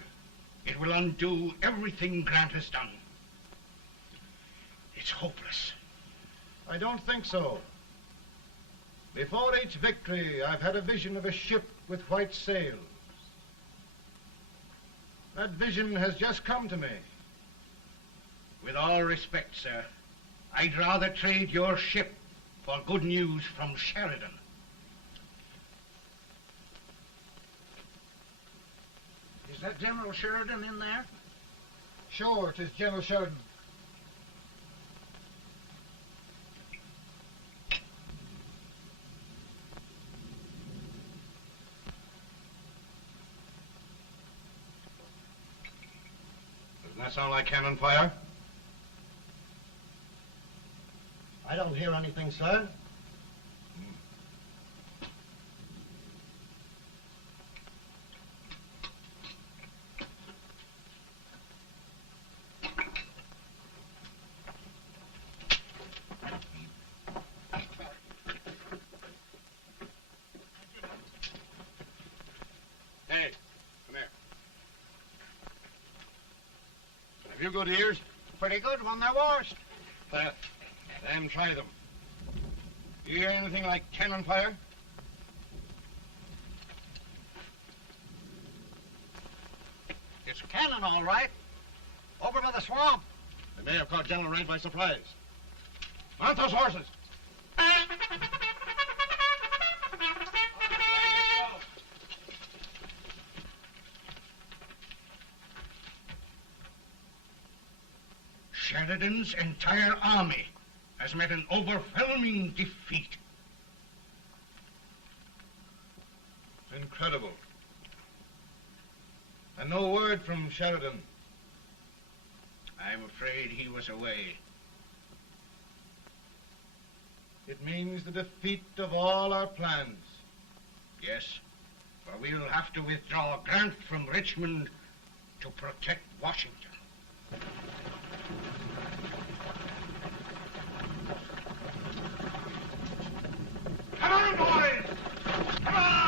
It will undo everything Grant has done. It's hopeless. I don't think so. Before each victory, I've had a vision of a ship with white sails. That vision has just come to me. With all respect, sir, I'd rather trade your ship for good news from Sheridan. Is that General Sheridan in there? Sure, it is General Sheridan. Doesn't that sound like cannon fire? I don't hear anything, sir. Hey, come here. Have you good ears? Pretty good when they're washed. Then try them. You hear anything like cannon fire? It's cannon, all right. Over by the swamp. They may have caught General Range by surprise. Mount those horses. Sheridan's entire army has met an overwhelming defeat. Incredible. And no word from Sheridan. I'm afraid he was away. It means the defeat of all our plans. Yes, for we'll have to withdraw Grant from Richmond to protect Washington. Come on, boys! Come on!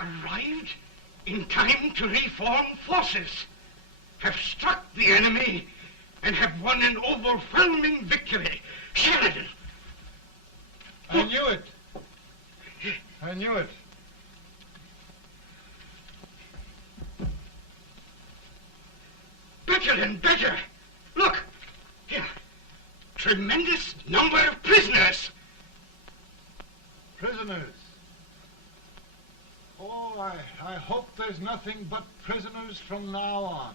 Arrived in time to reform forces, have struck the enemy, and have won an overwhelming victory. Sheridan! I knew it. I knew it. Better and better. Look, here. Tremendous number of prisoners. Prisoners. Oh, I hope there's nothing but prisoners from now on.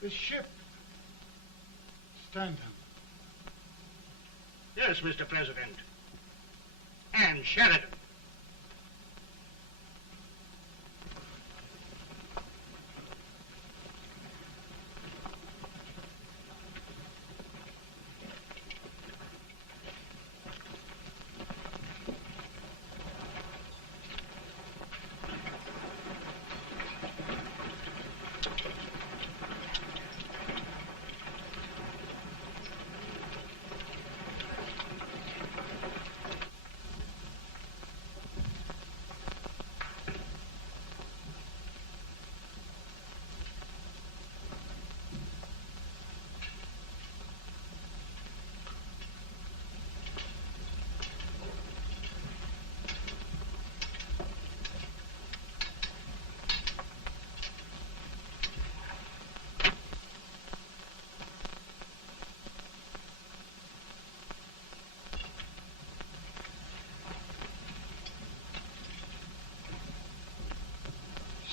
The ship. Stanton. Yes, Mr. President. And Sheridan.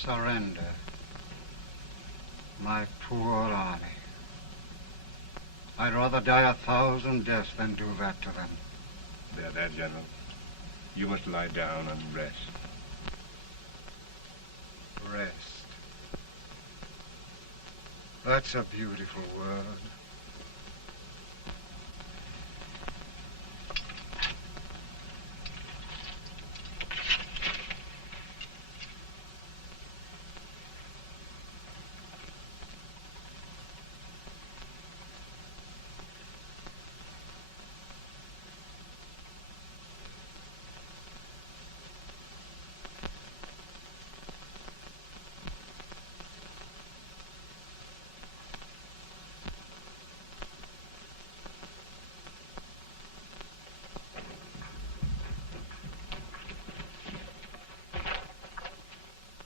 Surrender. My poor army. I'd rather die 1,000 deaths than do that to them. There, General. You must lie down and rest. Rest. That's a beautiful word.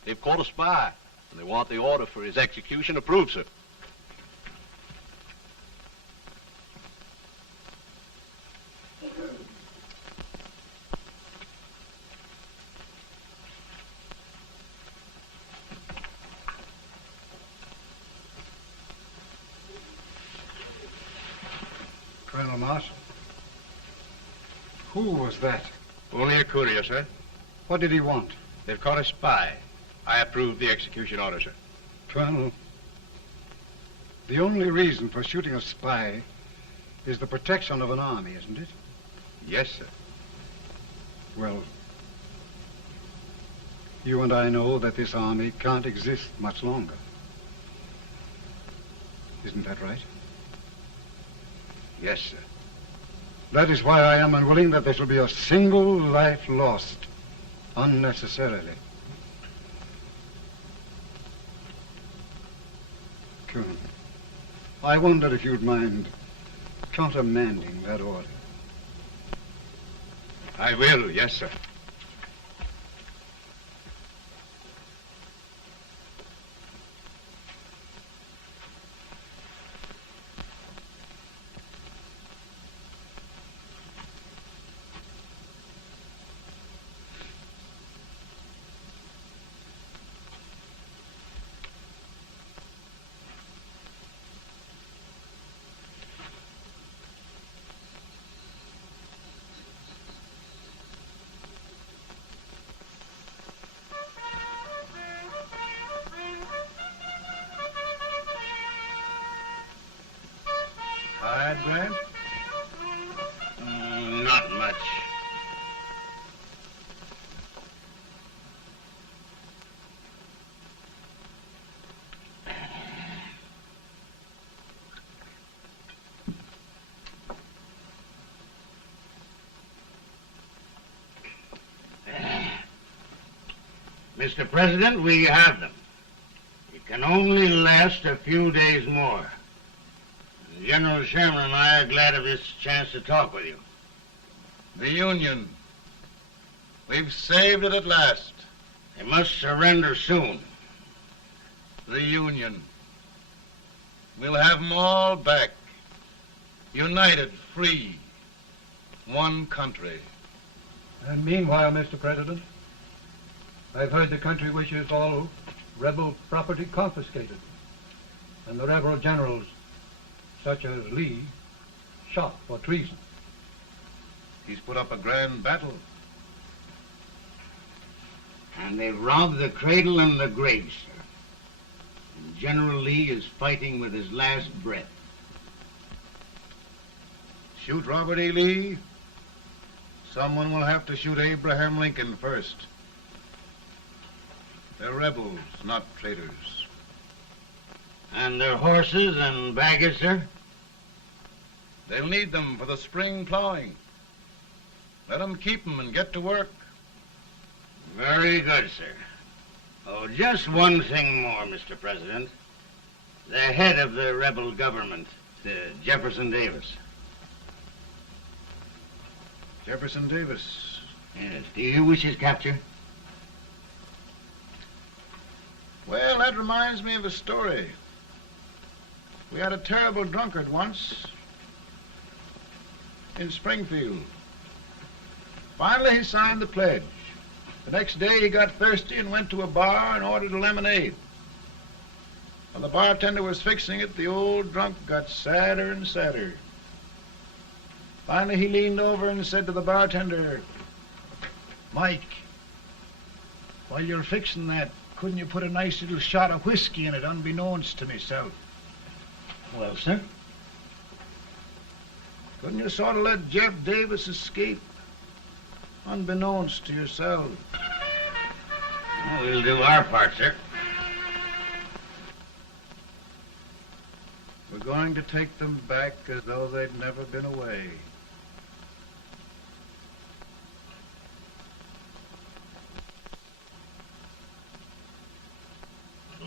They've caught a spy, and they want the order for his execution approved, sir. Colonel Marshall. Who was that? Only a courier, sir. What did he want? They've caught a spy. I approve the execution order, sir. Colonel, the only reason for shooting a spy is the protection of an army, isn't it? Yes, sir. Well, you and I know that this army can't exist much longer. Isn't that right? Yes, sir. That is why I am unwilling that there shall be a single life lost unnecessarily. Colonel. I wondered if you'd mind countermanding that order. I will, yes, sir. Tired, Grant? Not much. Mr. President, we have them. It can only last a few days more. General Sherman and I are glad of this chance to talk with you. The Union. We've saved it at last. They must surrender soon. The Union. We'll have them all back. United, free. One country. And meanwhile, Mr. President, I've heard the country wishes all rebel property confiscated, and the rebel generals, such as Lee, shot for treason. He's put up a grand battle. And they've robbed the cradle and the grave, sir. And General Lee is fighting with his last breath. Shoot Robert E. Lee? Someone will have to shoot Abraham Lincoln first. They're rebels, not traitors. And their horses and baggage, sir? They'll need them for the spring plowing. Let them keep them and get to work. Very good, sir. Oh, just one thing more, Mr. President. The head of the rebel government, Jefferson Davis. Jefferson Davis? Yes. Do you wish his capture? Well, that reminds me of a story. We had a terrible drunkard once in Springfield. Finally, he signed the pledge. The next day, he got thirsty and went to a bar and ordered a lemonade. While the bartender was fixing it, the old drunk got sadder and sadder. Finally, he leaned over and said to the bartender, "Mike, while you're fixing that, couldn't you put a nice little shot of whiskey in it, unbeknownst to myself?" Well, sir? Couldn't you sort of let Jeff Davis escape, unbeknownst to yourself? Well, we'll do our part, sir. We're going to take them back as though they'd never been away.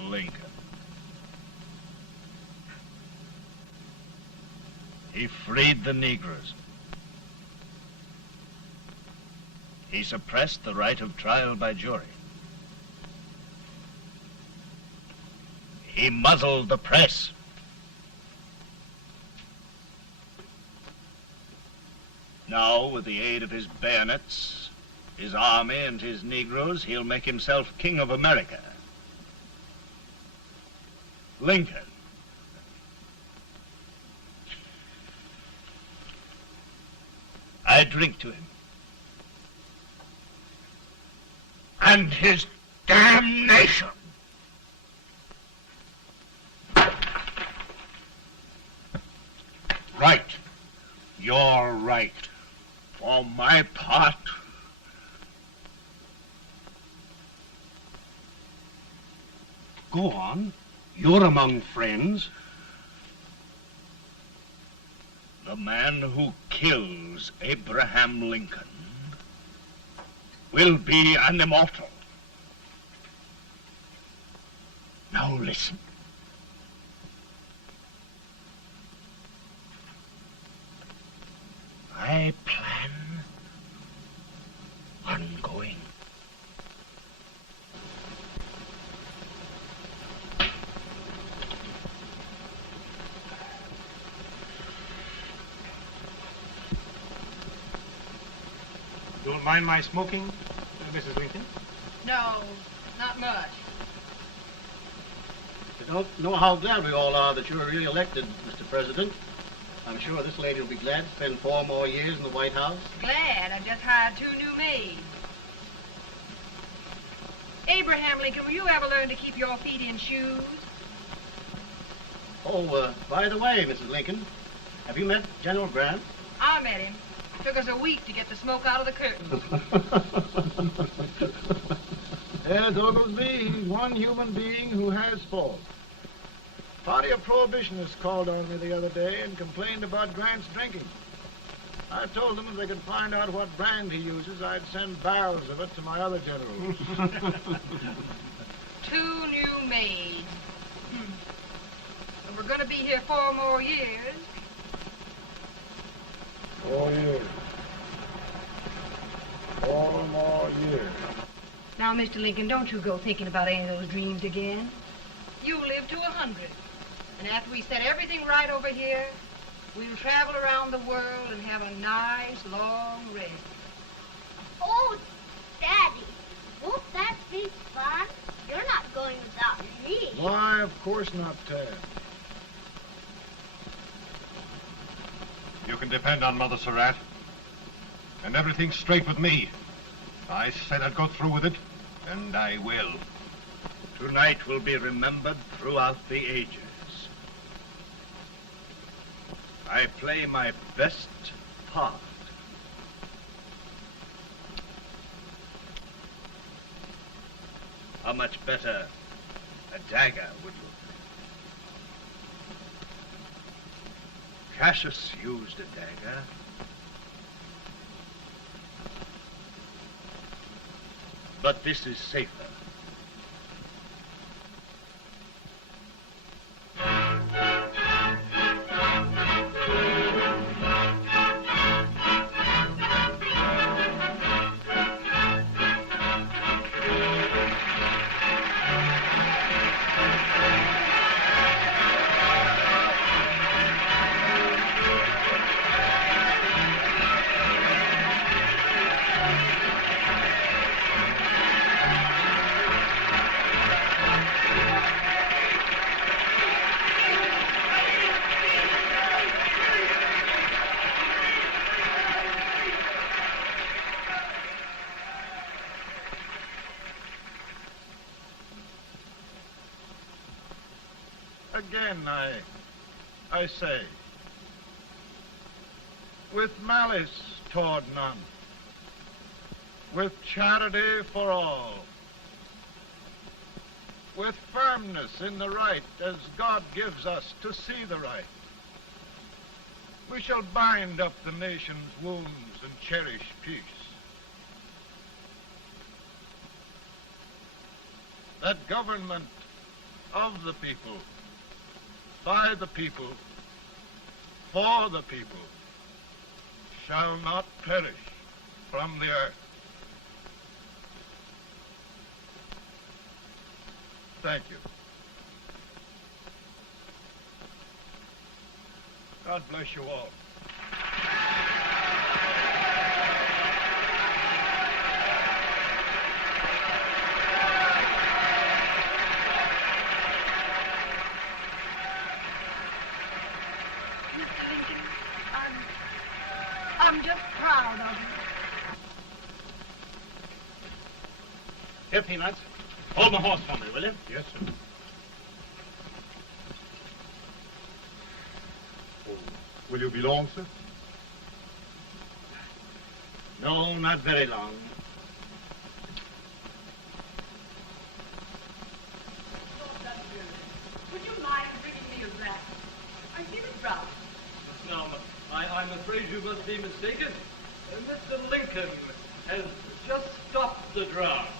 Lincoln. He freed the Negroes. He suppressed the right of trial by jury. He muzzled the press. Now, with the aid of his bayonets, his army, and his Negroes, he'll make himself king of America. Lincoln. I drink to him. And his damnation. Right. You're right. For my part, go on. You're among friends. The man who kills Abraham Lincoln will be an immortal. Now listen. my plan ongoing. Don't mind my smoking, Mrs. Lincoln? No, not much. You don't know how glad we all are that you're re-elected, Mr. President. I'm sure this lady will be glad to spend 4 more years in the White House. Glad I've just hired 2 new maids. Abraham Lincoln, will you ever learn to keep your feet in shoes? Oh, by the way, Mrs. Lincoln, have you met General Grant? I met him. Took us a week to get the smoke out of the curtains. Yes, Oglesby, he's one human being who has faults. Party of Prohibitionists called on me the other day and complained about Grant's drinking. I told them if they could find out what brand he uses, I'd send barrels of it to my other generals. 2 new maids. And we're going to be here 4 more years. 4 years. 4 more years. Now, Mr. Lincoln, don't you go thinking about any of those dreams again. You live to 100. And after we set everything right over here, we'll travel around the world and have a nice, long rest. Oh, Daddy, won't that be fun? You're not going without me. Why, of course not, Tad. You can depend on Mother Surratt. And everything's straight with me. I said I'd go through with it, and I will. Tonight will be remembered throughout the ages. I play my best part. How much better a dagger would look? Cassius used a dagger. But this is safer. Again, I say, with malice toward none, with charity for all, with firmness in the right as God gives us to see the right, we shall bind up the nation's wounds and cherish peace. That government of the people, by the people, for the people, shall not perish from the earth. Thank you. God bless you all. I'm just proud of you. Here, Peanuts. Hold my horse for me, will you? Yes, sir. Oh, will you be long, sir? No, not very long. Would you mind bringing me a glass? I feel it brown. Now, I'm afraid you must be mistaken. Mr. Lincoln has just stopped the draft.